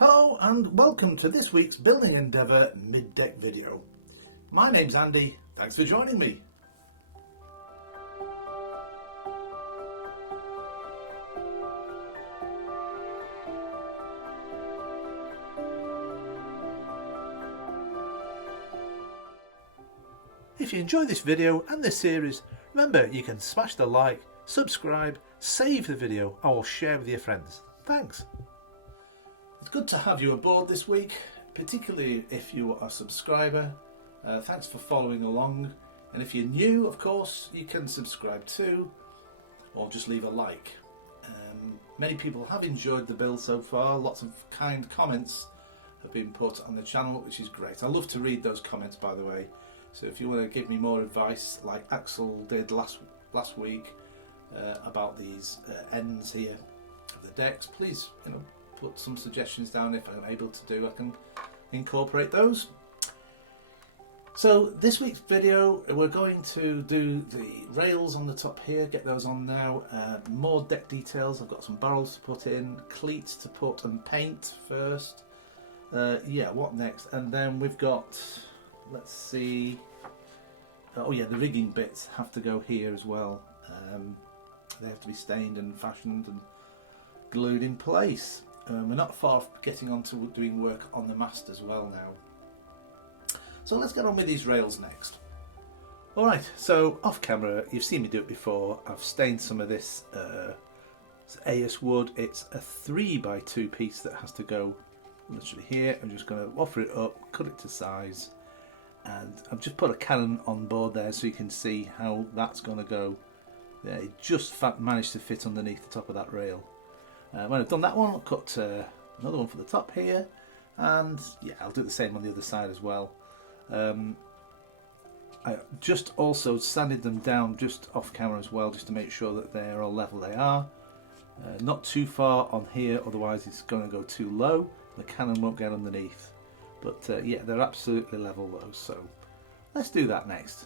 Hello and welcome to this week's Building Endeavour mid-deck video. My name's Andy, thanks for joining me. If you enjoy this video and this series, remember you can smash the like, subscribe, save the video or share with your friends. Thanks. It's good to have you aboard this week, particularly if you are a subscriber. Thanks for following along, and if you're new, of course, you can subscribe too, or just leave a like. Many people have enjoyed the build so far. Lots of kind comments have been put on the channel, which is great. I love to read those comments, by the way. So if you want to give me more advice, like Axel did last week about these ends here of the decks, please, put some suggestions down. If I'm able to do, I can incorporate those. So this week's video, we're going to do the rails on the top here, get those on now, more deck details. I've got some barrels to put in, cleats to put and paint first. Yeah, what next? And then we've got, let's see, oh yeah, the rigging bits have to go here as well. They have to be stained and fashioned and glued in place. We're not far from getting on to doing work on the mast as well now. So let's get on with these rails next. Alright, so off camera, you've seen me do it before. I've stained some of this AS wood. It's a 3x2 piece that has to go literally here. I'm just going to offer it up, cut it to size, and I've just put a cannon on board there so you can see how that's going to go. Yeah, it just managed to fit underneath the top of that rail. When I've done that one, I'll cut another one for the top here, and yeah, I'll do the same on the other side as well. I just also sanded them down just off camera as well, just to make sure that they're all level. They are. Not too far on here, otherwise it's going to go too low. The cannon won't get underneath. But yeah, they're absolutely level those, so let's do that next.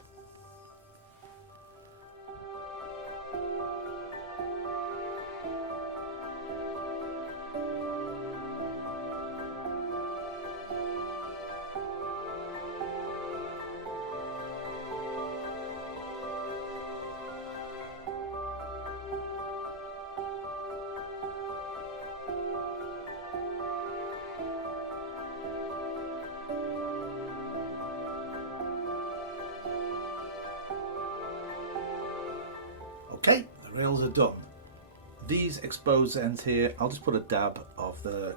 Okay, the rails are done. These exposed ends here, I'll just put a dab of the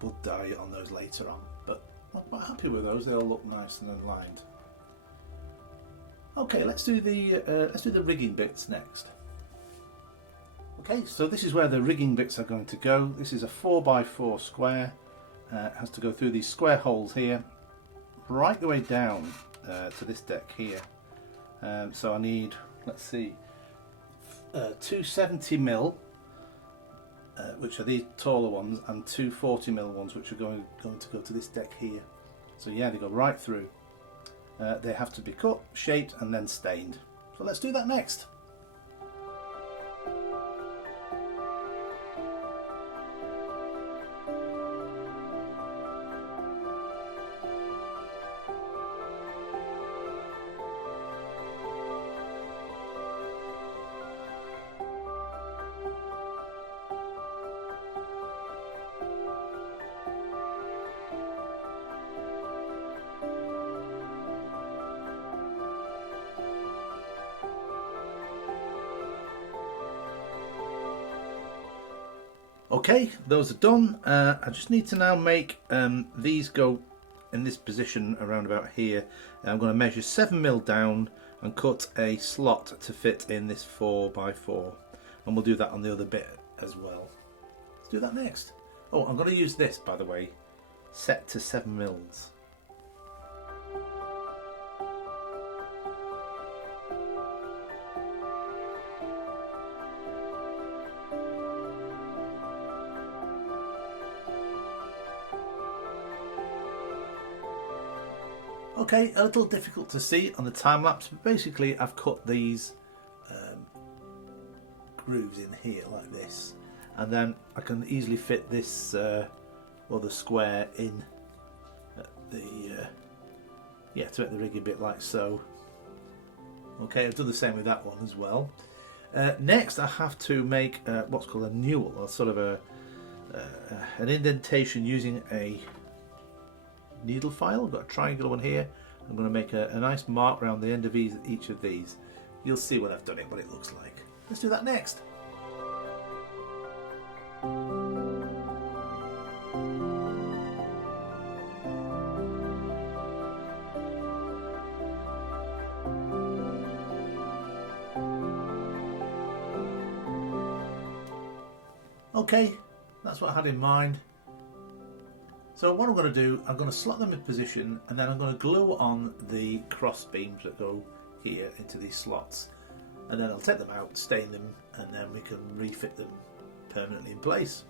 wood dye on those later on, but I'm quite happy with those. They all look nice and aligned. Okay, let's do the rigging bits next. Okay, so this is where the rigging bits are going to go. This is a 4x4 square. It has to go through these square holes here, right the way down to this deck here. So I need, let's see, 270mm, which are these taller ones, and 240mm ones, which are going to go to this deck here. So yeah, they go right through. They have to be cut, shaped, and then stained. So let's do that next. Okay, those are done. I just need to now make these go in this position around about here. I'm going to measure 7mm down and cut a slot to fit in this 4x4, and we'll do that on the other bit as well. Let's do that next. Oh, I'm going to use this, by the way, set to 7mm. Okay, a little difficult to see on the time lapse, but basically I've cut these grooves in here like this, and then I can easily fit this or the square in at the yeah, to make the rig a bit like so. Okay, I've done the same with that one as well. Next I have to make what's called a newel, or sort of an indentation using a needle file. I've got a triangular one here. I'm going to make a nice mark around the end of each of these. You'll see when I've done it what it looks like. Let's do that next. Okay, that's what I had in mind. So what I'm going to do, I'm going to slot them in position, and then I'm going to glue on the cross beams that go here into these slots, and then I'll take them out, stain them, and then we can refit them permanently in place.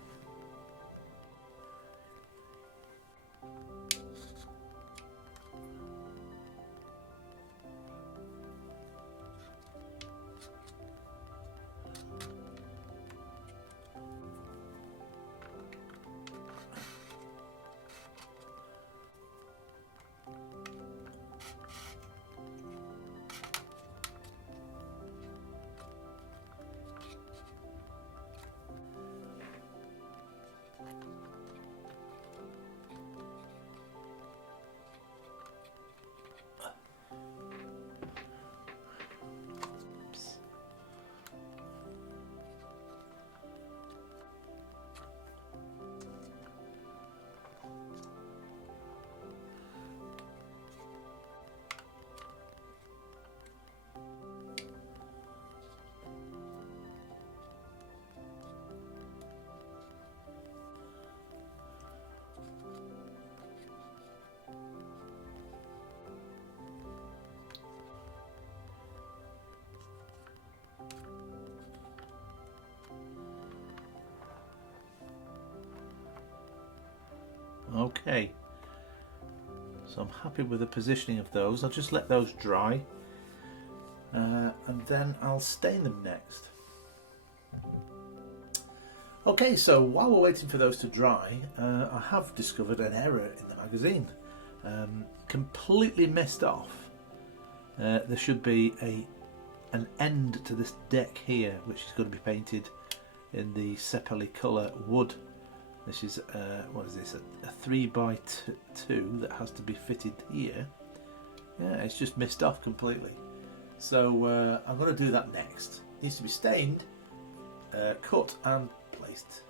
Okay, so I'm happy with the positioning of those. I'll just let those dry, and then I'll stain them next. Okay, so while we're waiting for those to dry, I have discovered an error in the magazine. Completely missed off. There should be an end to this deck here, which is going to be painted in the sepally colour wood. This is what is this? A 3x2 that has to be fitted here. Yeah, it's just missed off completely. So I'm going to do that next. It needs to be stained, cut and placed.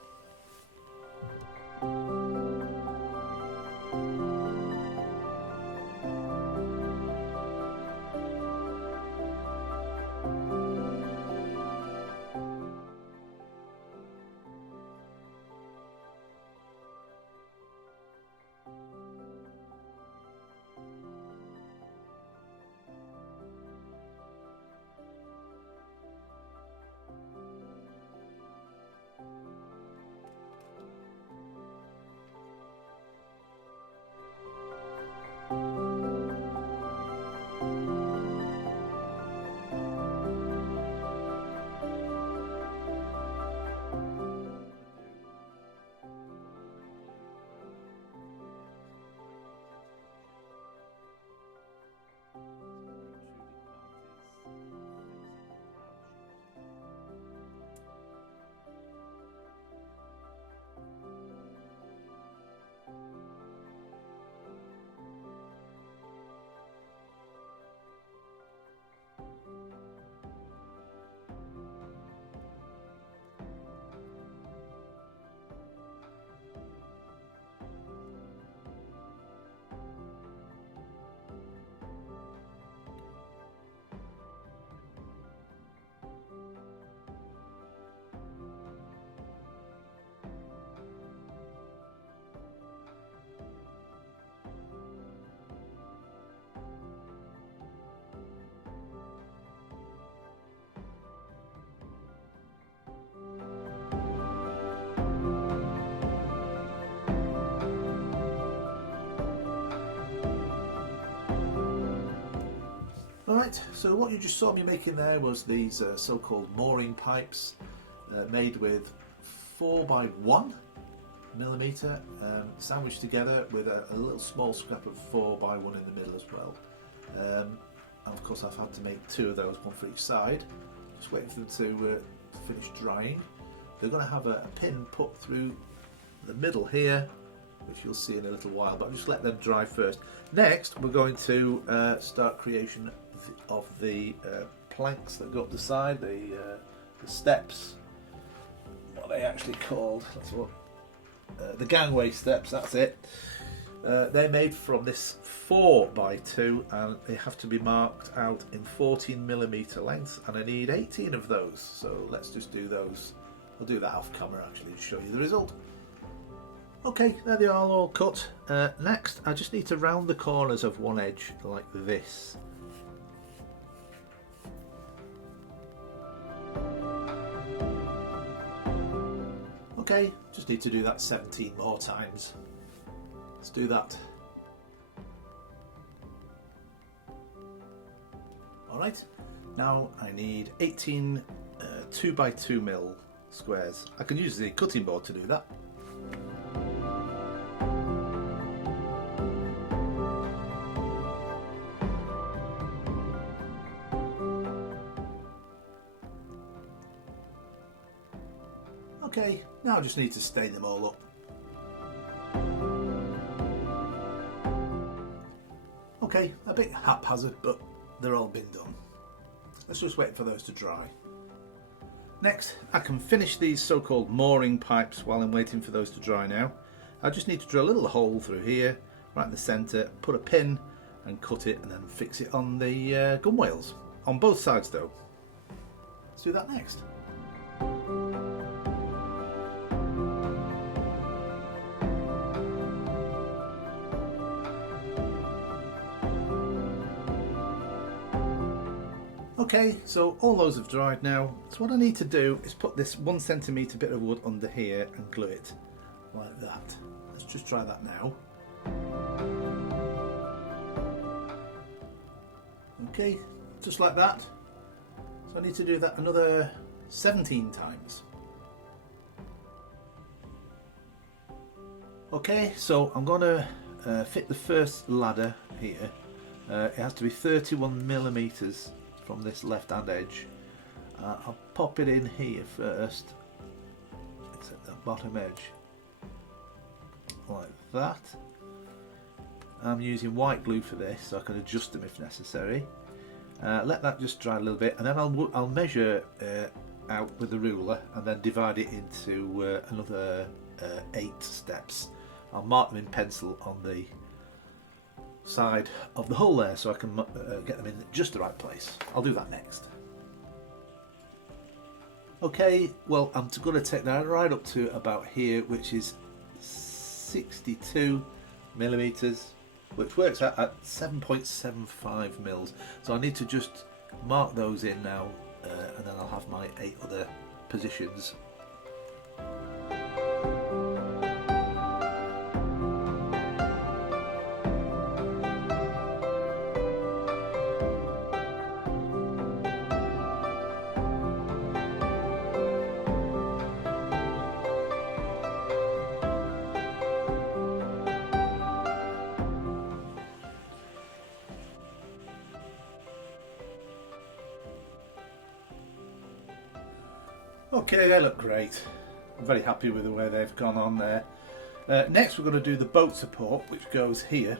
Alright, so what you just saw me making there was these so-called mooring pipes made with 4x1 millimetre, sandwiched together with a little small scrap of 4x1 in the middle as well. And of course I've had to make 2 of those, one for each side. Just waiting for them to finish drying. They're going to have a pin put through the middle here, which you'll see in a little while, but I'll just let them dry first. Next we're going to start creation of the planks that go up the side, the steps. What are they actually called? That's what the gangway steps, that's it. They're made from this 4x2 and they have to be marked out in 14mm lengths, and I need 18 of those, so let's just do those. We'll do that off camera actually to show you the result. Okay, there they are all cut. Next I just need to round the corners of one edge like this. Okay, just need to do that 17 more times. Let's do that. Alright, now I need 18 2x2mm squares. I can use the cutting board to do that. Okay, now I just need to stain them all up. Okay, a bit haphazard, but they're all been done. Let's just wait for those to dry. Next, I can finish these so-called mooring pipes while I'm waiting for those to dry now. I just need to drill a little hole through here, right in the centre, put a pin and cut it, and then fix it on the gunwales. On both sides though. Let's do that next. Okay, so all those have dried now. So what I need to do is put this 1cm bit of wood under here and glue it like that. Let's just try that now. Okay, just like that. So I need to do that another 17 times. Okay, so I'm going to fit the first ladder here. It has to be 31mm from this left hand edge. I'll pop it in here first, except that bottom edge, like that. I'm using white glue for this, so I can adjust them if necessary. Let that just dry a little bit, and then I'll measure out with the ruler and then divide it into another 8 steps. I'll mark them in pencil on the side of the hole there, so I can get them in just the right place. I'll do that next. Okay, well I'm going to take that right up to about here, which is 62mm, which works out at 7.75 mils. So I need to just mark those in now, and then I'll have my 8 other positions. Okay, they look great. I'm very happy with the way they've gone on there. Next we're going to do the boat support, which goes here.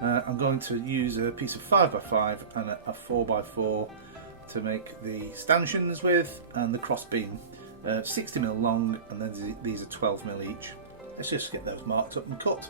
I'm going to use a piece of 5x5 and a 4x4 to make the stanchions with, and the cross beam. 60mm long, and then these are 12mm each. Let's just get those marked up and cut.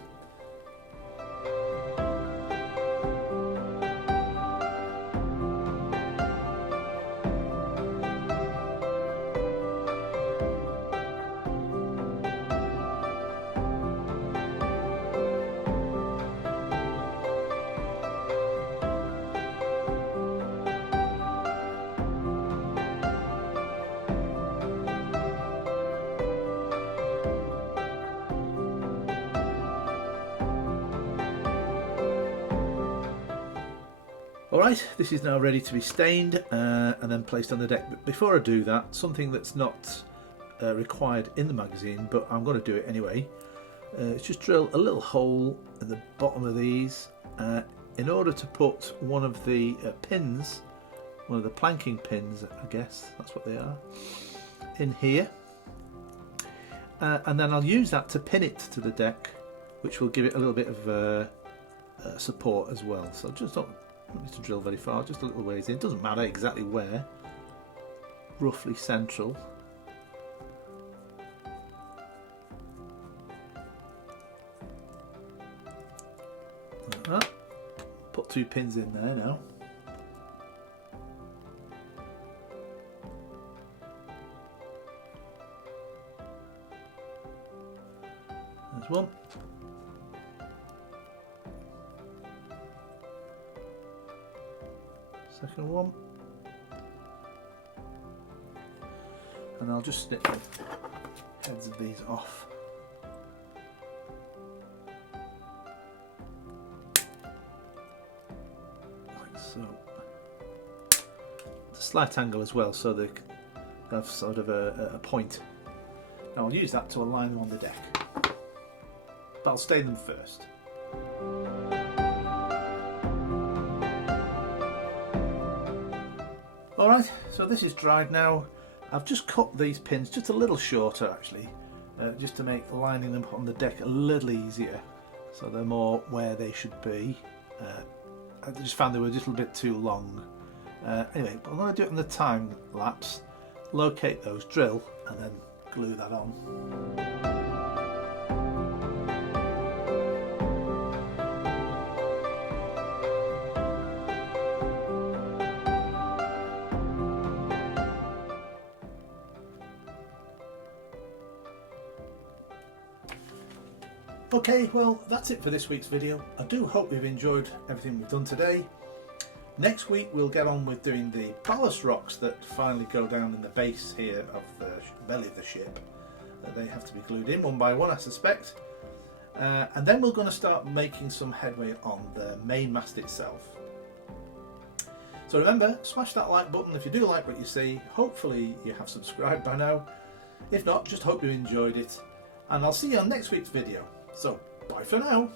Alright, this is now ready to be stained and then placed on the deck. But before I do that, something that's not required in the magazine, but I'm going to do it anyway. just drill a little hole at the bottom of these in order to put one of the pins, one of the planking pins, I guess that's what they are, in here, and then I'll use that to pin it to the deck, which will give it a little bit of support as well. So just don't need to drill very far, just a little ways in, doesn't matter exactly where, roughly central. Like that. Put 2 pins in there now. There's one. Second one. And I'll just snip the heads of these off. Like so. It's a slight angle as well, so they have sort of a point. Now I'll use that to align them on the deck. But I'll stain them first. Alright, so this is dried now. I've just cut these pins just a little shorter actually, just to make lining them on the deck a little easier, so they're more where they should be. I just found they were just a little bit too long. Anyway, I'm going to do it in the time lapse, locate those, drill, and then glue that on. Okay, well that's it for this week's video. I do hope you've enjoyed everything we've done today. Next week we'll get on with doing the ballast rocks that finally go down in the base here of the belly of the ship. They have to be glued in one by one, I suspect. And then we're going to start making some headway on the main mast itself. So remember, smash that like button if you do like what you see. Hopefully you have subscribed by now. If not, just hope you enjoyed it. And I'll see you on next week's video. So, bye for now.